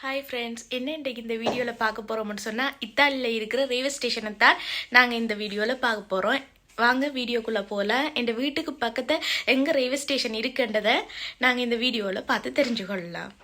Hi friends, என்ன இன்றைக்கு இந்த வீடியோவில் பார்க்க போகிறோம்னு சொன்னால் இத்தாலியில் இருக்கிற ரயில்வே ஸ்டேஷனை தான் நாங்கள் இந்த வீடியோவில் பார்க்க போகிறோம். வாங்க வீடியோக்குள்ளே போகலாம். எங்கள் வீட்டுக்கு பக்கத்தில் எங்கே ரயில்வே ஸ்டேஷன் இருக்குன்றதை நாங்கள் இந்த வீடியோவில் பார்த்து தெரிஞ்சுக்கொள்ளலாம்.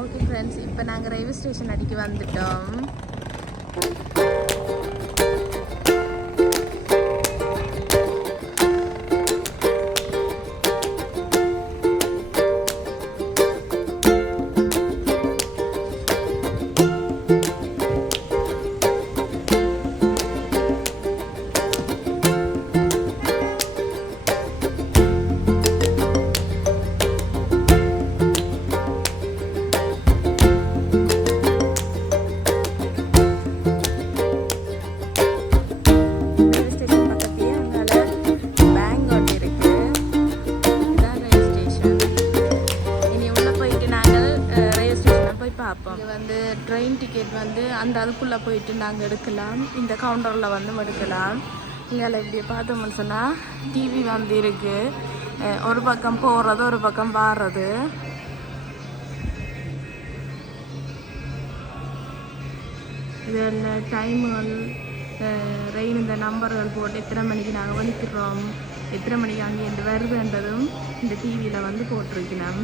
ஓகே ஃப்ரெண்ட்ஸ், இப்போ நாங்கள் ரயில்வே ஸ்டேஷன் அடிக்க வந்துட்டோம். இங்கே வந்து ட்ரெயின் டிக்கெட் வந்து அந்த அதுக்குள்ளே போயிட்டு நாங்கள் எடுக்கலாம். இந்த கவுண்டரில் வந்து எடுக்கலாம். இங்கே இப்படி பார்த்தோம்னு சொன்னால் டிவி வந்து இருக்குது. ஒரு பக்கம் போகிறது, ஒரு பக்கம் வாடுறது. இதில் டைமுகள், ரெயின் இந்த நம்பர்கள் போட்டு எத்தனை மணிக்கு நாங்கள் வலிக்கிறோம், எத்தனை மணிக்கு அங்கேருந்து வருதுன்றதும் இந்த டிவியில் வந்து போட்டிருக்கணும்.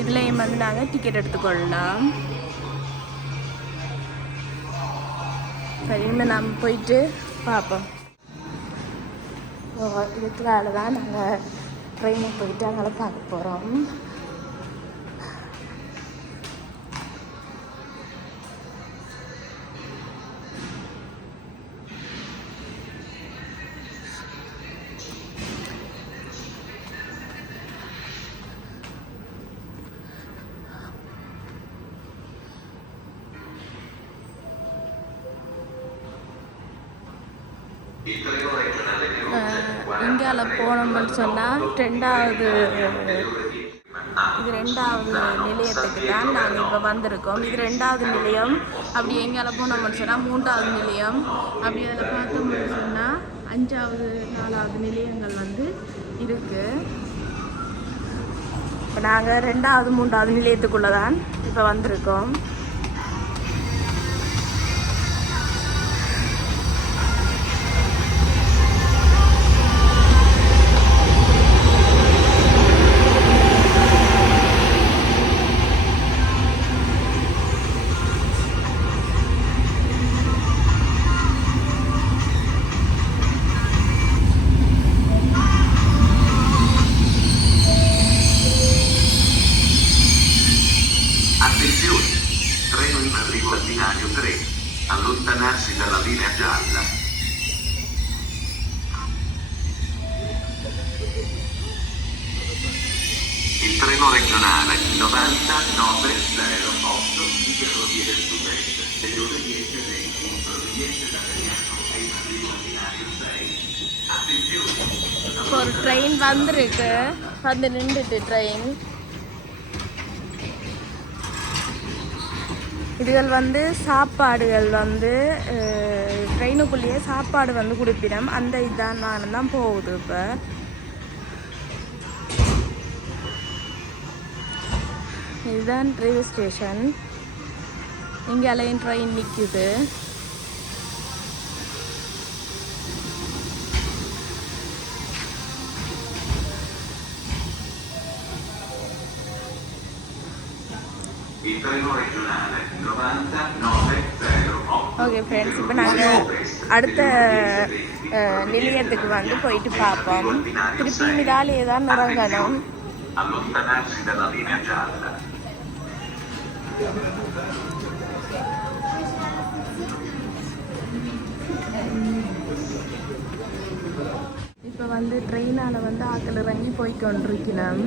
இதுலேயும் வந்து நாங்கள் டிக்கெட் எடுத்துக்கொள்ளலாம். சரி, இனிமேல் நம்ம போயிட்டு பார்ப்போம். இதுக்கு வேலை தான் நாங்கள் ட்ரெயினுக்கு போயிட்டு அங்கே பார்க்க போகிறோம். இந்தியால போனோம்னு சொன்னால் இது ரெண்டாவது நிலையத்துக்கு தான் நாங்கள் இப்போ வந்திருக்கோம். இது ரெண்டாவது நிலையம். அப்படி எங்கேயால போனோம்னு சொன்னால் மூன்றாவது நிலையம். அப்படி அதில் பார்த்தோம்னு சொன்னால் 5வது 4வது நிலையங்கள் வந்து இருக்குது. இப்போ நாங்கள் 2வது 3வது நிலையத்துக்குள்ளே தான் இப்போ வந்திருக்கோம். Treno in arrivo al binario 3. Allontanarsi dalla linea gialla. Il treno regionale 9908 di Ferrovie del Sud-Est delle ore 10:20 proveniente da Milano e in arrivo al binario 6. Attenzione! ஒரு ட்ரெயின் வந்துருக்கு, வந்து நின்றுட்டு ட்ரெயின். இதுகள் வந்து சாப்பாடுகள் வந்து ட்ரெயினுக்குள்ளேயே சாப்பாடு வந்து கொடுப்பிடும். அந்த இதான் தான் போகுது. இப்போ இதுதான் ரயில்வே ஸ்டேஷன். இங்கே அலையும் ட்ரெயின் நிற்குது. Il treno regionale 908. Okay friends, இப்போ நாங்கள் அடுத்த நிலையத்துக்கு வந்து போயிட்டு பார்ப்போம். திருப்பி இதாலே தான் இறங்கணும். Allontanarsi dalla linea gialla. இப்போ வந்து ட்ரெயினால் வந்து ஆக்கள் இறங்கி போய்கொண்டிருக்கணும்.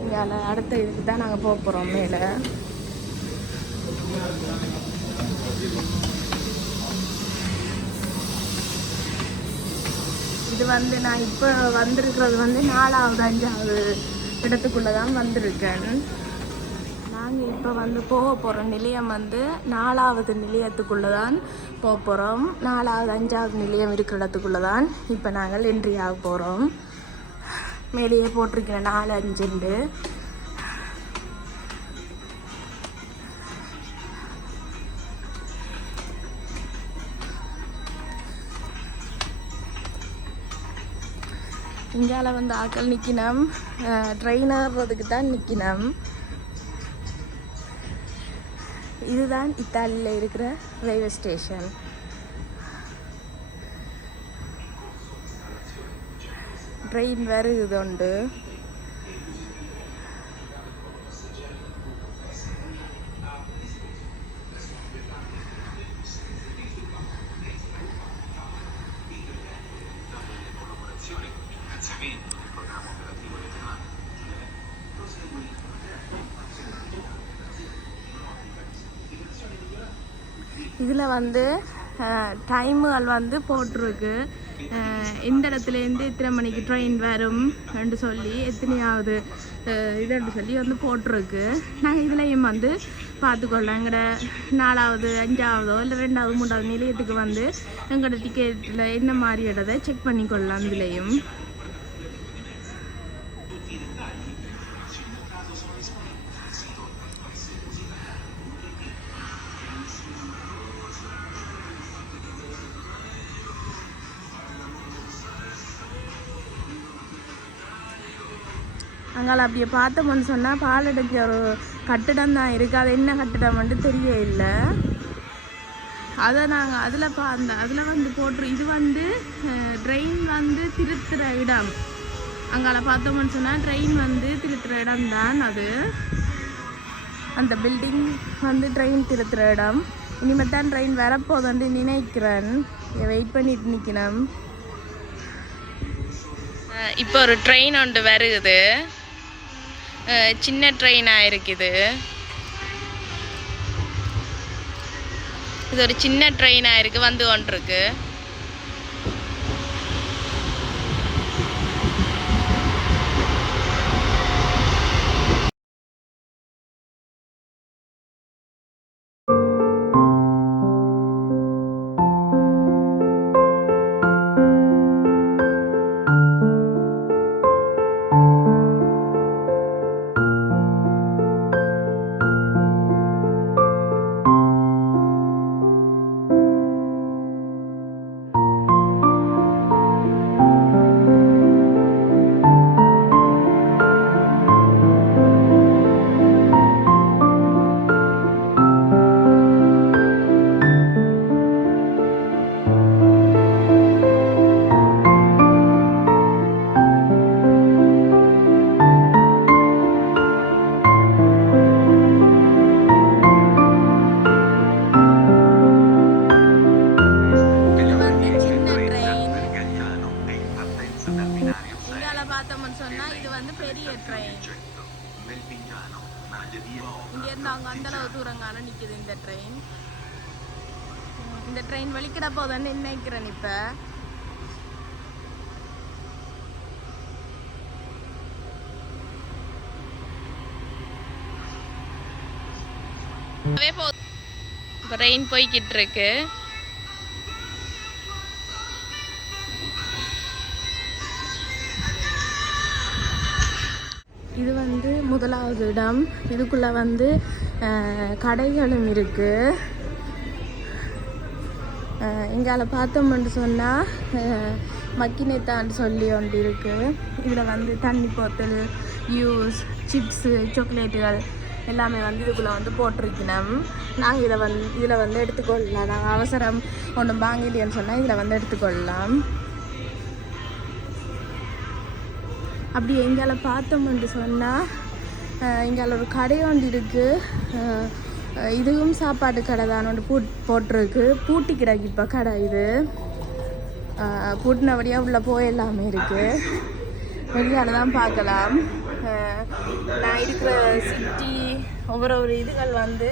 இங்கே அடுத்த இதுக்கு தான் நாங்கள் போக போகிறோம் மேலே. இது வந்து நான் இப்போ வந்திருக்கிறது வந்து 4வது 5வது இடத்துக்குள்ளே தான் வந்திருக்கேன். நாங்கள் இப்போ வந்து போக போகிற நிலையம் வந்து 4வது நிலையத்துக்குள்ளே தான் போக போகிறோம். 4வது 5வது நிலையம் இருக்கிற இடத்துக்குள்ளே தான் இப்போ நாங்கள் என்ட்ரி ஆக போகிறோம். மேலேயே போட்டிருக்கிறேன் 4 5. இங்கால வந்து ஆக்கள் நிற்கணும். ட்ரெயின் ஏறுறதுக்கு தான் நிற்கணும். இதுதான் இத்தாலியில் இருக்கிற ரயில்வே ஸ்டேஷன். ட்ரெயின் வருது உண்டு. இதில் வந்து டைமுகள் வந்து போட்டிருக்கு. இந்த இடத்துலேருந்து எத்தனை மணிக்கு ட்ரெயின் வரும் என்று சொல்லி எத்தனையாவது இதுன்னு சொல்லி வந்து போட்டிருக்கு. நாங்கள் இதுலேயும் வந்து பார்த்துக்கொள்ளலாம். எங்களோட 4வது 5வதோ இல்லை 2வது 3வது நிலையத்துக்கு வந்து எங்களோட டிக்கெட்டில் என்ன மாதிரி இடத்தை செக் பண்ணிக்கொள்ளலாம். இதுலேயும் அங்கே அப்படியே பார்த்தோம்னு சொன்னால் பாலடைஞ்ச ஒரு கட்டிடம் தான் இருக்குது. அது என்ன கட்டிடம் வந்து தெரிய இல்லை. அதை நாங்கள் அதில் வந்து போட்டுரு. இது வந்து ட்ரெயின் வந்து திருத்துற இடம். அங்கால பார்த்தோம்னு சொன்னால் ட்ரெயின் வந்து திருத்துற இடம் தான் அது. அந்த பில்டிங் வந்து ட்ரெயின் திருத்துற இடம். இனிமேல் தான் ட்ரெயின் வரப்போதுன்னு நினைக்கிறேன். வெயிட் பண்ணிட்டு நிற்கணும். இப்போ ஒரு ட்ரெயின் ஒன்று வருகுது. சின்ன ட்ரெயினாக இருக்குது. இது ஒரு சின்ன ட்ரெயினாக இருக்குது, வந்து கொண்டிருக்கு. இங்கேருந்து அவங்க அந்தளவு தூரங்கான நிற்குது இந்த ட்ரெயின். இந்த ட்ரெயின் வலிக்கிட போதுன்னு நினைக்கிறேன். இப்போ ரெயின் போய்கிட்டு இருக்கு. இது வந்து முதலாவது இடம். இதுக்குள்ளே வந்து கடைகளும் இருக்குது. இங்கால பார்த்தோம்னு சொன்னால் மக்கினேத்தான்னு சொல்லி ஒன்று இருக்குது. இதில் வந்து தண்ணி போத்தல், யூஸ், சிப்ஸு, சாக்லேட்டுகள் எல்லாமே வந்து இதுக்குள்ளே வந்து போட்டிருக்கணும். நாங்கள் இதில் வந்து எடுத்துக்கொள்ளலாம். நாங்கள் அவசரம் ஒன்றும் வாங்கலைன்னு சொன்னால் இதில் வந்து எடுத்துக்கொள்ளலாம். அப்படி எங்கால பார்த்தோம்னு சொன்னால் இங்கால ஒரு கடை ஒன்று இருக்குது. இதுவும் சாப்பாடு கடை தான் ஒன்று போட்டிருக்கு. பூட்டி கிடக்கு இப்போ கடை. இது பூட்டினபடியாக உள்ளே போய் எல்லாமே இருக்குது. வெளியால் தான் பார்க்கலாம். நான் இருக்கிற சிட்டி ஒவ்வொரு இதுகள் வந்து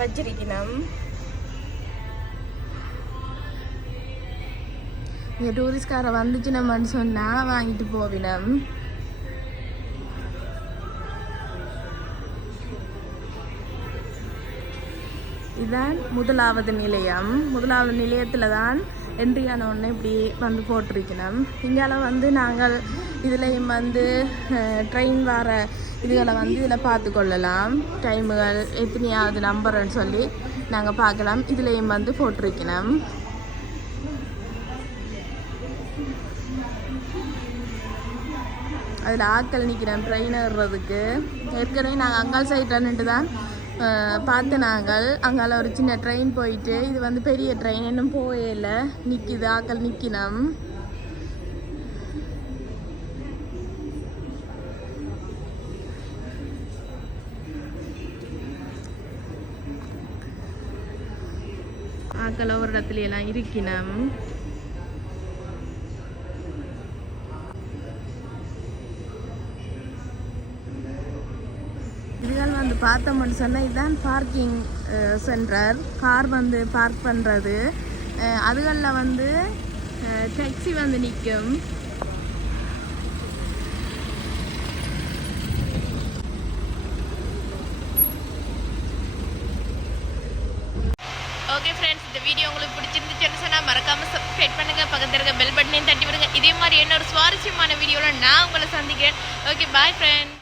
வச்சிருக்கணும். இங்கே டூரிஸ்ட்காரை வந்துச்சு நம்மன்னு சொன்னால் வாங்கிட்டு போவினம். இதுதான் முதலாவது நிலையம். முதலாவது நிலையத்தில் தான் என்ட்ரியான ஒன்று இப்படி வந்து போட்டிருக்கணும். இங்கால வந்து நாங்கள் இதுலேயும் வந்து ட்ரெயின் வர இதுகளை வந்து இதில் பார்த்து கொள்ளலாம். டைமுகள் எத்தனையாவது நம்பர்ன்னு சொல்லி நாங்கள் பார்க்கலாம். இதுலேயும் வந்து போட்டிருக்கணும். அதில் ஆட்கள் நிற்கிறோம் ட்ரெயின் ஏறுறதுக்கு. ஏற்கனவே நாங்கள் அங்கால் சைட்லன்னுட்டு தான் பார்த்து நாங்கள் அங்கால ஒரு சின்ன ட்ரெயின் போயிட்டு, இது வந்து பெரிய ட்ரெயின் இன்னும் போயில நிற்கிது, ஆக்கள் நிற்கணும். ஆக்கள் ஒரு இடத்துல எல்லாம் இருக்கணும். இதுகள் வந்து பார்த்தோம்னு சொன்னால் இதுதான் பார்க்கிங் சென்டர். கார் வந்து பார்க் பண்ணுறது. அதுகளில் வந்து டாக்ஸி வந்து நிற்கும். ஓகே ஃப்ரெண்ட்ஸ், இந்த வீடியோ உங்களுக்கு பிடிச்சிருந்துச்சுன்னு சொன்னால் மறக்காமல் சப்ஸ்கிரைப் பண்ணுங்கள். பக்கத்தில் இருக்க பெல் பட்டனையும் தட்டி விடுங்க. இதே மாதிரி என்ன ஒரு சுவாரஸ்யமான வீடியோவில் நான் உங்களை சந்திக்கிறேன். Okay, bye friends.